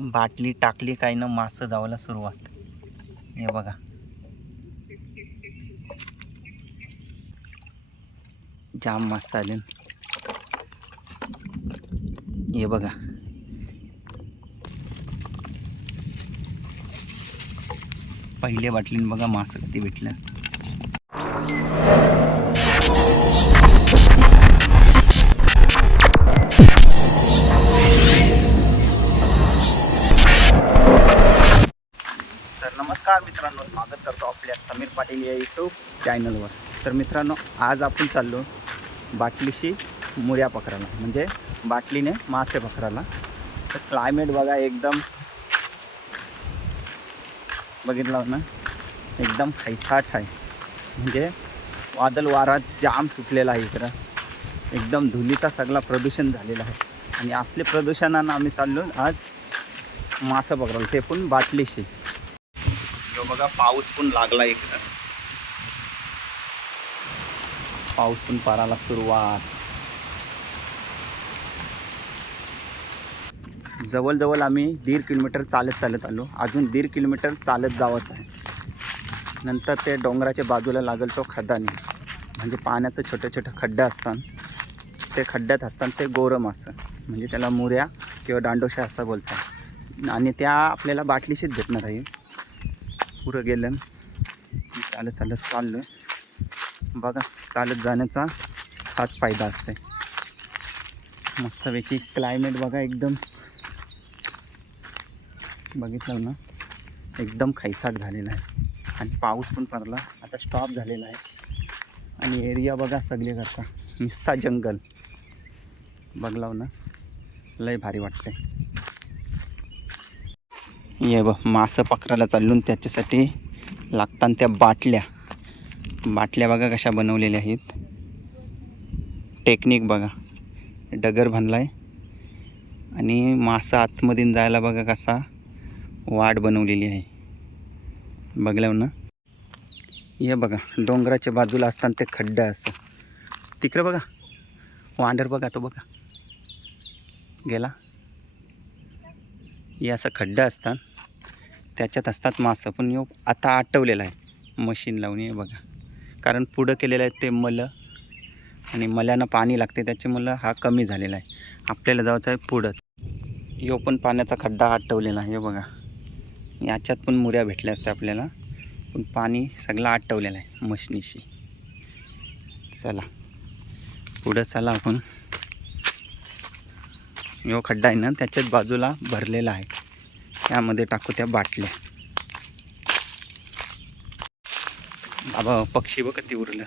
बाटली टाकली काही ना मासं जावायला सुरुवात. हे बघा. जाम मासं आले. हे बघा. पहिले बाटलीन बघा मासं किती भेटलं आपल्या समीर पाटील या यूट्यूब चॅनलवर तर मित्रांनो आज आपण चाललो बाटलीशी मुळ्या पकडायला. म्हणजे बाटलीने मासे पकडायला. तर क्लायमेट बघा एकदम बघितलं ना? एकदम खैसाट आहे. म्हणजे वादल वारा जाम सुटलेला आहे इकडं. एकदम धुलीचा सगळा प्रदूषण झालेला आहे. आणि असले प्रदूषणानं आम्ही चाललो आज मासं पकडायला. ते पण बाटलीशी. बघा पाऊस पण लागला इकडं. पाऊस पण पाराला सुरुवात. जवळजवळ आम्ही दीड किलोमीटर चालत चालत आलो. अजून दीड किलोमीटर चालत जावंच आहे. नंतर ते डोंगराच्या बाजूला लागेल तो खड्डाने. म्हणजे पाण्याचं छोटं छोटं खड्डा असतात. ते खड्ड्यात असतात ते गोरम असं. म्हणजे त्याला मुऱ्या किंवा दांडोशा असं बोलतात. आणि त्या आपल्याला बाटलीशीच भेटणार आहे. पुरं गेलं. चालत चालत चाललो बघा चालत जाण्याचा हाच फायदा असते मस्तपैकी क्लायमेट बघा एकदम. बघितलं ना? एकदम खैसाट झालेला आहे. आणि पाऊस पण पडला. आता स्टॉप झालेला आहे. आणि एरिया बघा सगळे करता निस्ता जंगल. बघलाव ना? लय भारी वाटते ये बघ मासं पकडायला चालून त्याच्यासाठी लागतात त्या बाटल्या. बाटल्या बघा कशा बनवलेल्या आहेत. टेक्निक बघा. डगर बांधला आहे आणि मासा आतमधून जायला बघा कसा वाट बनवलेली आहे. बघल्यावर ना? हे बघा डोंगराच्या बाजूला असताना ते खड्डा असं. तिकडं बघा. वांडर बघा तो बघा. गेला? हे असं खड्डा असतात. त्याच्यात असतात मासं. पण यो आता आटवलेला आहे. मशीन लावून हे बघा. कारण पुढं केलेलं आहे ते मलं आणि मल्यानं पाणी लागते. त्याचे मला हा कमी झालेला आहे. आपल्याला जायचं आहे पुढं. यो पण पाण्याचा खड्डा आटवलेला आहे. हे बघा. याच्यात पण मुऱ्या भेटल्या असत्या आपल्याला. पण पाणी सगळं आटवलेलं आहे मशनीशी. चला. पुढं चला आपण. यो खड्डा आहे ना त्याच्याच बाजूला भरलेला आहे. त्यामध्ये टाकू त्या बाटल्या. बाबा पक्षी बघ कधी उरलं.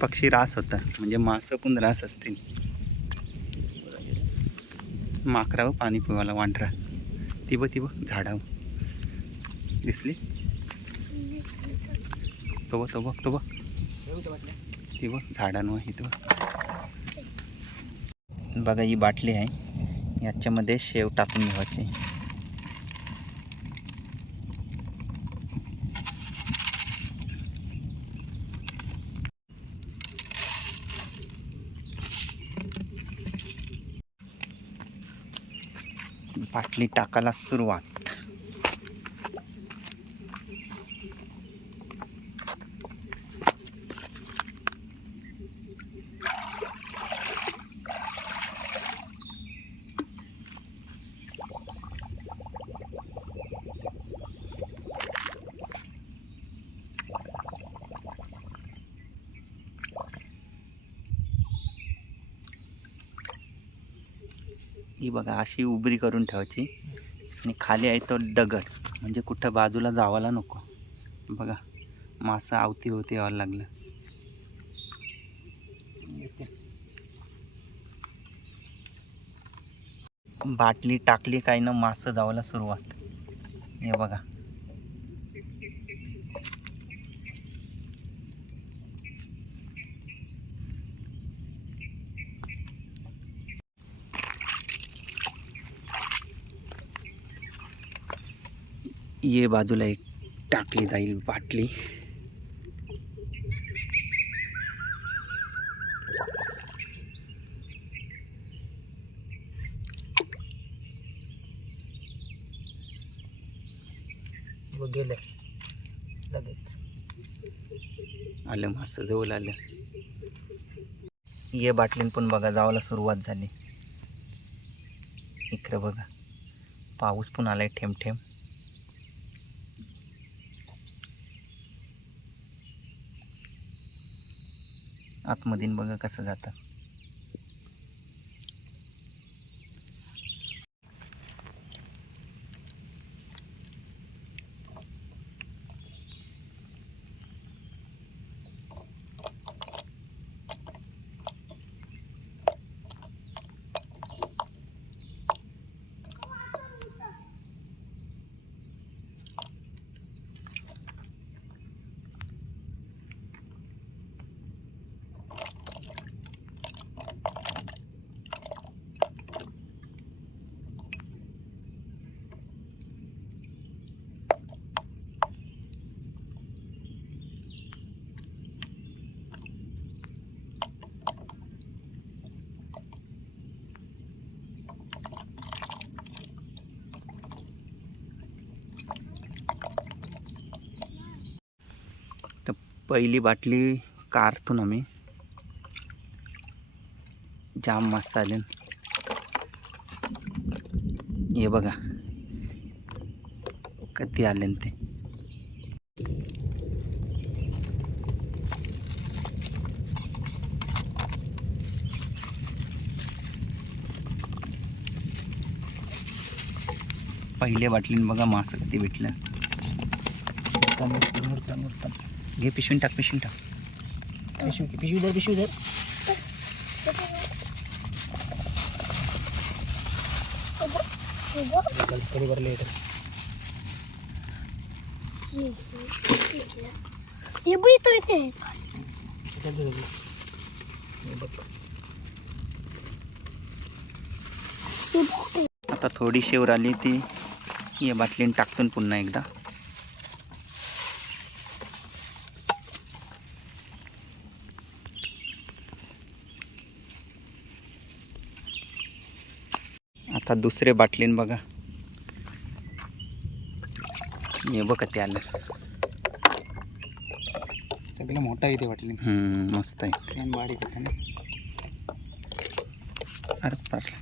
पक्षी रास होता म्हणजे मासं पण रास असतील. माकरावं पाणी पिवायला वांढरा. ती बघ ती बघ झाडावं दिसली? तो बघ तो बघ. तो बघ ती बघ. झाडांवर इथं बघा ही बाटली आहे. याच्यामध्ये शेव टाकून घ्यायची. बाटली टाकायला सुरुवात. ही बघा अशी उभरी करून ठेवायची. आणि खाली आहे तो दगड. म्हणजे कुठं बाजूला जावायला नको. बघा मासा आवती होती यावं लागलं. बाटली टाकली काही ना मासं जावायला सुरुवात. हे बघा. ये बाजूला एक टाकली जाईल बाटली. गेलं. लगेच. आलं मस्त जवळ आलं. ये बाटलीन पण बघा जावायला सुरुवात झाली. इकडं बघा. पाऊस पण आलाय ठेम ठेम आतमधीन बघा कसं जातं. पहिली बाटली कारतून आम्ही. जाम मस्त आले. हे बघा. कधी आले ते. पहिल्या बाटलीन बघा मासं कधी भेटलं मुरता मुरता मुरता घे पिशवीन टाक पिशवीन टाक पिशवी पिशवी धर पिशवी धर चल, कधी भरले इथं. ये भी तो इथे आहे. चल, चल, चल. बघ बघ. आता थोडी शेवर आली ती या बाटलीन टाकतून पुन्हा एकदा आता दुसरे बाटलीन बघा. हे बघा ते आलं. सगळं मोठा इथे वाटले हम्म, मस्त आहे. बारीक होता ना. अरे पर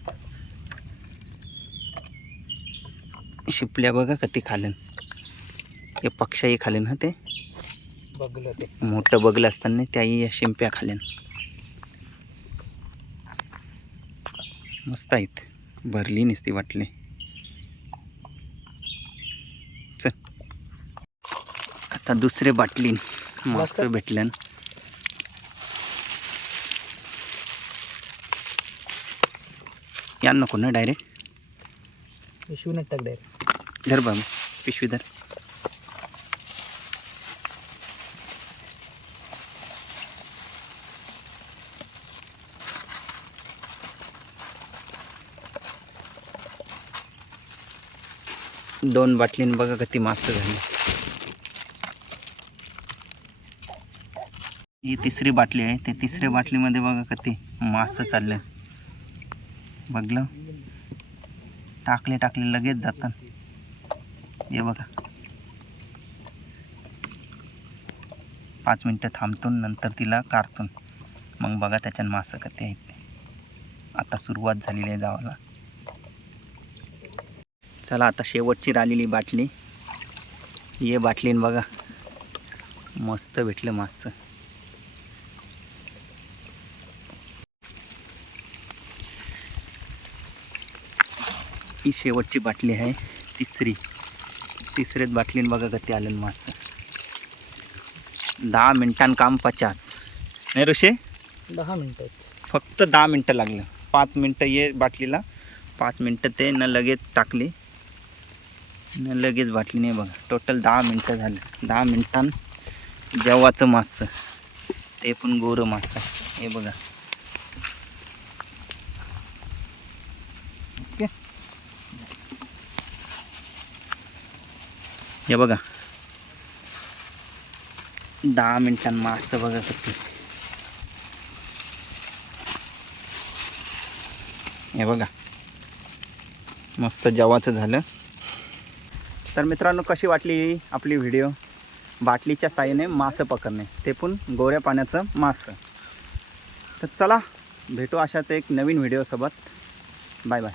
शिपल्या बघा कधी खालन. हे पक्षाही खालेन हा ते. बघलं ते. मोठं बगलं असताना त्याही या शिंप्या खाल्यान मस्त आहेत. भरली नसती वाटली. चल. आता दुसरे बाटलीन मस्त. भेटल्यान. या नको ना डायरेक्ट. पिशवीनच टाक डायरेक्ट. धर बाबा पिशवी धर. दोन बाटलीन बघा किती मासं झाली. ही तिसरी बाटली आहे. ते तिसऱ्या बाटलीमध्ये बघा किती मासं चाललं बघलं? टाकले टाकले लगेच जातात. हे बघा. पाच मिनटं थांबतून नंतर तिला काढतून. मग बघा त्याच्यात मासं कधी आहेत आता सुरुवात झालेली आहे जावाला चला आता शेवटची राहिलेली बाटली. ये बाटलीन बघा. मस्त भेटलं मासं. ही शेवटची बाटली आहे तिसरी. तिसऱ्याच बाटलीन बघा कधी आलं मासं. दहा मिनिटां काम पचास. नाही ऋषे? दहा मिनिटच फक्त दहा मिनटं लागलं. पाच मिनटं ये बाटलीला. पाच मिनटं ते न लगेच टाकली. लगेच बाटली नाही बघा. टोटल दहा मिनटं झालं. दहा मिनटां जेव्हाचं मासं. ते पण गोरं मासं हे बघा. ओके. हे बघा. दहा मिनटां मासं बघा किती. हे बघा. मस्त जेवाचं झालं. तर मित्रांनो कशी वाटली ही आपली व्हिडिओ? बाटलीच्या साहाय्याने मासं पकडणे. ते पण गोऱ्या पाण्याचं मासं. तर चला भेटू अशाच एक नवीन व्हिडिओसोबत. Bye bye.